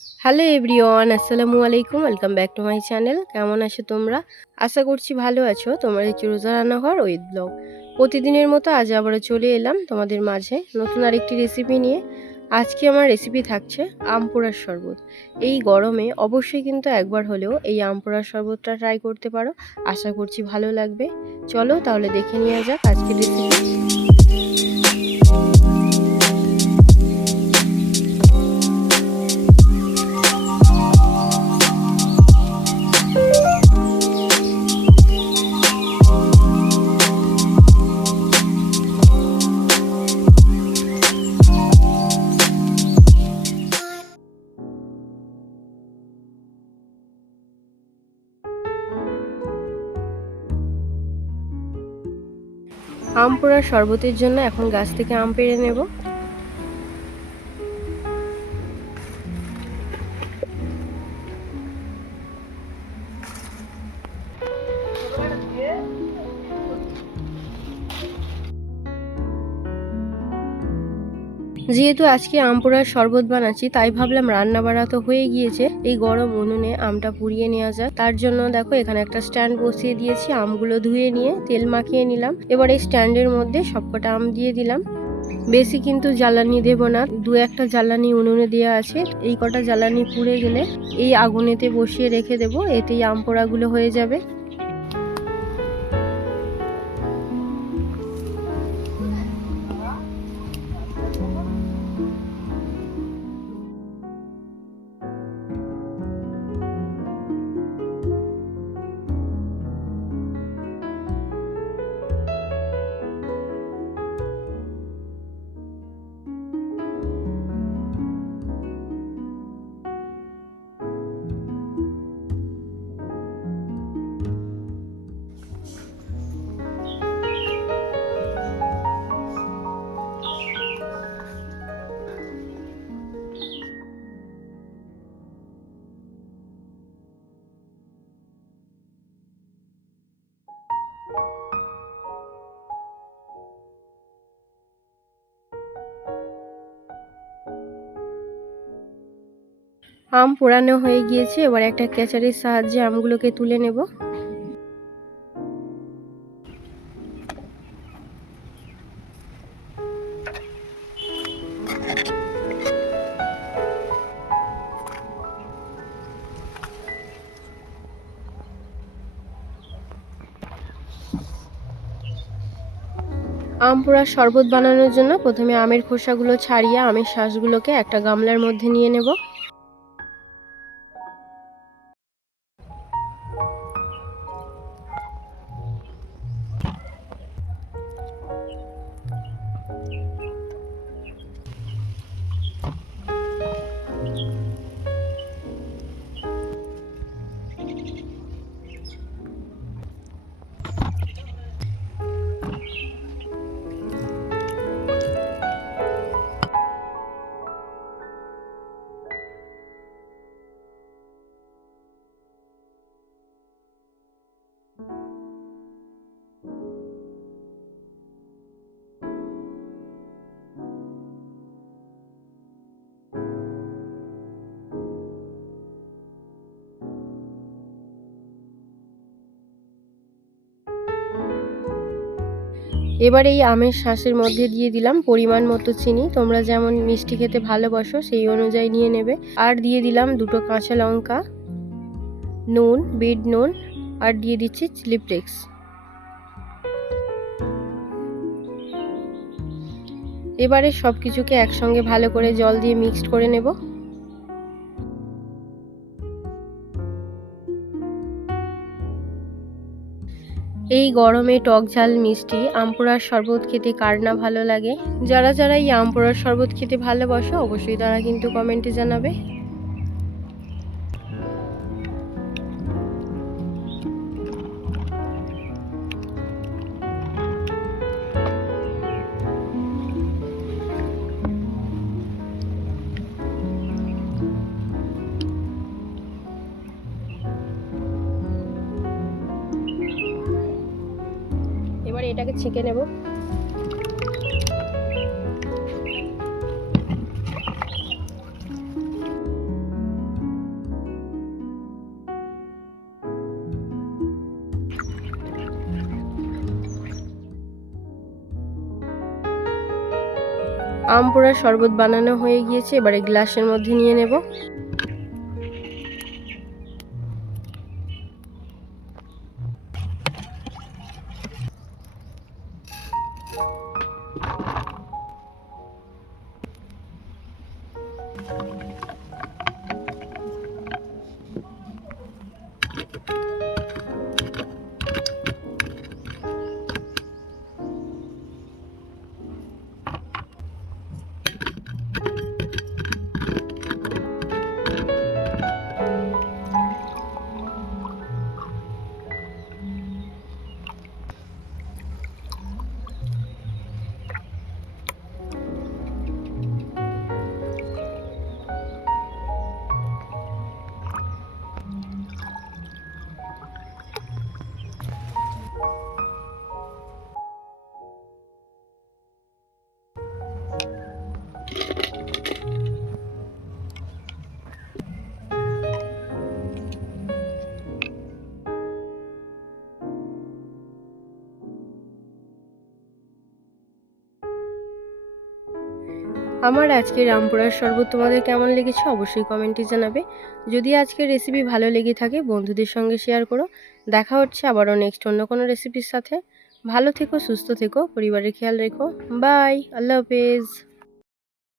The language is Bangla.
হ্যালো এভরিওয়ান, আসসালামু আলাইকুম। Welcome back to my channel. কেমন আছো তোমরা? আশা করছি ভালো আছো। তোমার এই রোজা রান্নাঘর উইথ ব্লগ। প্রতিদিনের মতো আজ আবারও চলে এলাম তোমাদের মাঝে নতুন আরেকটি রেসিপি নিয়ে। আজকে আমার রেসিপি থাকছে আম পোড়ার শরবত। এই গরমে অবশ্যই কিন্তু একবার হলেও এই আম পোড়ার শরবতটা ট্রাই করতে পারো। আশা করছি ভালো লাগবে। চলো তাহলে দেখে নেওয়া যাক আজকের রেসিপি। আম পোড়ার শরবতের জন্য এখন গাছ থেকে আম পেড়ে নেব। যেহেতু আজকে আম পোড়ার শরবত বানাচ্ছি, তাই ভাবলাম রান্না বাড়া তো হয়ে গিয়েছে, এই গরম উনুনে আমটা পুড়িয়ে নেওয়া যায়। তার জন্য দেখো এখানে একটা স্ট্যান্ড বসিয়ে দিয়েছি। আমগুলো ধুয়ে নিয়ে তেল মাখিয়ে নিলাম। এবার এই স্ট্যান্ডের মধ্যে সবকটা আম দিয়ে দিলাম। বেশি কিন্তু জ্বালানি দেব না, দু একটা জ্বালানি উনুনে দেওয়া আছে। এই কটা জ্বালানি পুড়ে গেলে এই আগুনেতে বসিয়ে রেখে দেবো, এতেই আম পোড়াগুলো হয়ে যাবে। আম পোড়ানো হয়ে গিয়েছে। এবার একটা ক্যাচারের সাহায্যে আমগুলোকে তুলে নেব। আম পোড়ার শরবত বানানোর জন্য প্রথমে আমের খোসাগুলো ছাড়িয়ে আমের শাঁসগুলোকে একটা গামলার মধ্যে নিয়ে নেব। এবার এই আমের শাঁসের মধ্যে দিয়ে দিলাম পরিমাণ মতো চিনি। তোমরা যেমন মিষ্টি খেতে ভালোবাসো সেই অনুযায়ী নিয়ে নেবে। আর দিয়ে দিলাম দুটো কাঁচা লঙ্কা, নুন, বিট নুন, আর দিয়ে দিচ্ছি চিলি ফ্লেক্স। এবারে সব কিছুকে একসঙ্গে ভালো করে জল দিয়ে মিক্সড করে নেব। এই গরমে টক ঝাল মিষ্টি আম পোড়ার শরবত খেতে কার না ভালো লাগে। যারা যারা এই আম পোড়ার শরবত খেতে ভালোবাসো অবশ্যই তারা কিন্তু কমেন্টে জানাবে। এবার এটাকে ছেঁকে নেব। আম পোড়ার শরবত বানানো হয়ে গিয়েছে, এবারে গ্লাসের মধ্যে নিয়ে নেব। আমার আজকের আম পোড়ার শরবত তোমাদের কেমন লেগেছে অবশ্যই কমেন্টে জানাবে। যদি আজকের রেসিপি ভালো লেগে থাকে বন্ধুদের সঙ্গে শেয়ার করো। দেখা হচ্ছে আবারও নেক্সট অন্য কোনো রেসিপির সাথে। ভালো থেকো, সুস্থ থেকো, পরিবারের খেয়াল রেখো। বাই, আল্লাহ হাফেজ।